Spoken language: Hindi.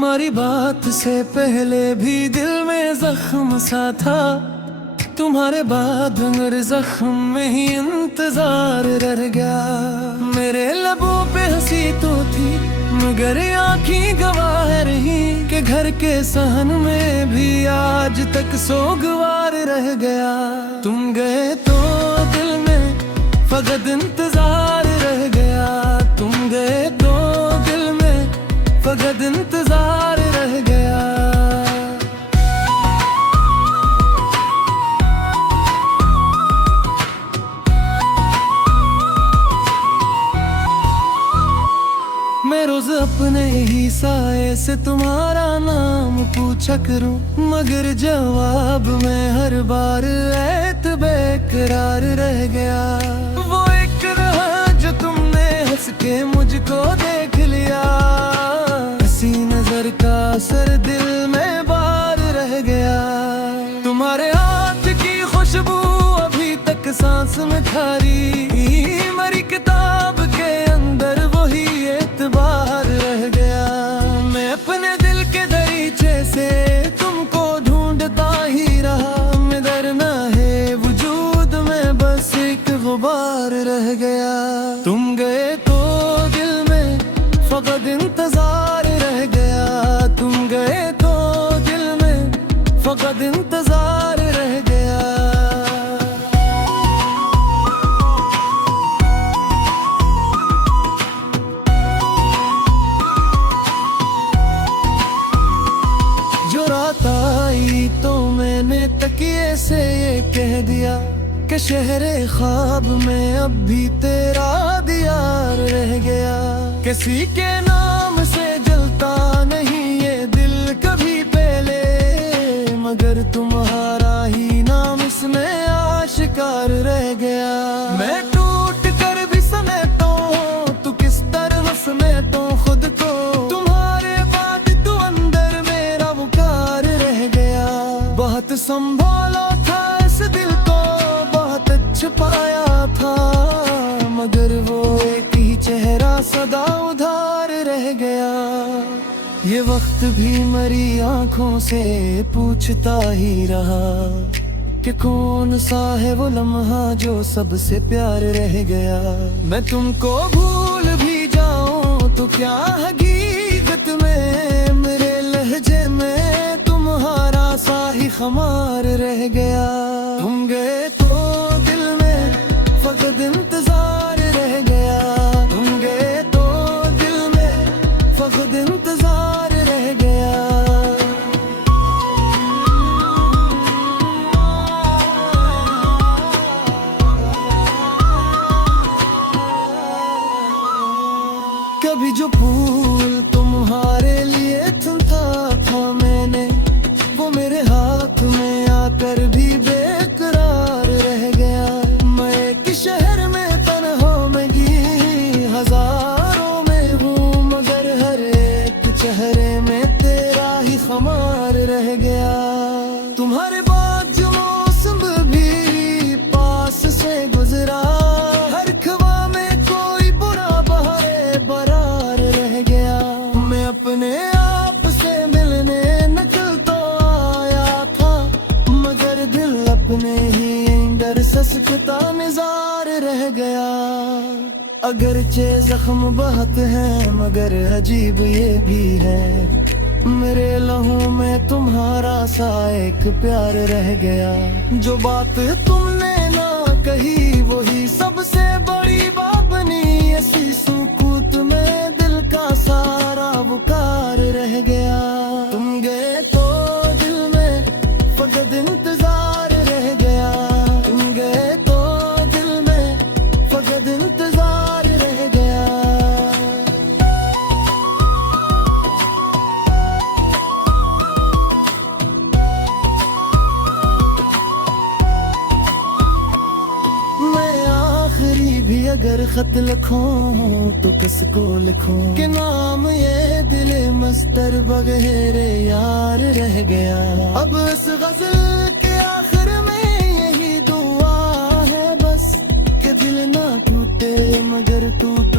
तुम्हारी बात से पहले भी दिल में जख्म सा था, तुम्हारे बाद मगर जख्म में ही इंतजार रह गया। मेरे लबों पे हंसी तो थी मगर आँखें गवाह रही कि घर के सहन में भी आज तक सोगवार रह गया। तुम गए तो दिल में फकत इंतजार रह गया, तुम गए तो दिल में फकत इंतजार रह गया। मैं रोज अपने ही साए से तुम्हारा नाम पूछा करूं, मगर जवाब में हर बार ऐत बेकरार रह गया। वो एक रहा जो तुमने हंस के मुझको देख लिया, हंसी नजर का असर दिल में बार रह गया। तुम्हारे हाथ की खुशबू अभी तक सांस में थारी, मरी किताब के अंदर वही एतबार रह गया। मैं अपने दिल के दरीचे से तुमको ढूंढता ही रहा, मगर न है वजूद में बस एक गुबार रह गया। तुम गए तो दिल में फकत इंतजार रह गया, तुम गए तो दिल में फकत इंतजार रह गया। जो रात आई तो मैंने तकिए से ये कह दिया कि शहरे ख्वाब में अब भी तेरा दियार रह गया। किसी के नाम से जलता नहीं ये दिल कभी पहले, मगर तुम्हारा ही नाम इसमें आशिकार रह गया। मैं टूट कर भी समेटो तू किस तरह समेटो खुद को, तुम्हारे बाद तू अंदर मेरा पुकार रह गया। बहुत संभाला था इस दिल को, बहुत अच्छा पाया था, मगर वो एक ही चेहरा सदा उधार रह गया। ये वक्त भी मरी आंखों से पूछता ही रहा कि कौन सा है वो लम्हा जो सबसे प्यार रह गया। मैं तुमको भूल भी जाऊं तो क्या हकीकत में मेरे लहजे में तुम्हारा सा ही खमार रह गया। तुम गए तो दिल में फकत इंतजार रह गया, तुम गए तो दिल में फकत इंतजार रह गया। कभी जो फूल तुम्हारे लिए चुनता था मैंने, वो मेरे हाथ में आकर भी बेकरार रह गया। मैं एक शहर में तन्हा में हजारों में हूँ, मगर हर एक चेहरे में तेरा ही खमार रह गया। तुम्हारे बाद जो मौसम भी पास से गुजरा, हर ख्वा में कोई बुरा बहारे बरार रह गया। मैं अपने आप से मिलने निकल तो आया था, मगर दिल अपने ही अंदर ससकता निजार रह गया। अगरचे जख्म बहुत है मगर अजीब ये भी है, मेरे लहू में तुम्हारा सा एक प्यार रह गया। जो बात तुमने ना कही वही सबसे बड़ी बात बनी, ऐसी सुकूत में दिल का सारा बुकार रह गया। तुम गए तो दिल में फकत इंतजार रह गया, तुम गए तो दिल में फकत इंतजार रह गया। मैं आखिरी भी अगर खत लिखूं तो किसको लिखूं कि नाम ये दिल मस्तर बगैर यार रह गया। अब इस गजल के आखिर में यही दुआ है बस कि दिल ना टूटे मगर टूट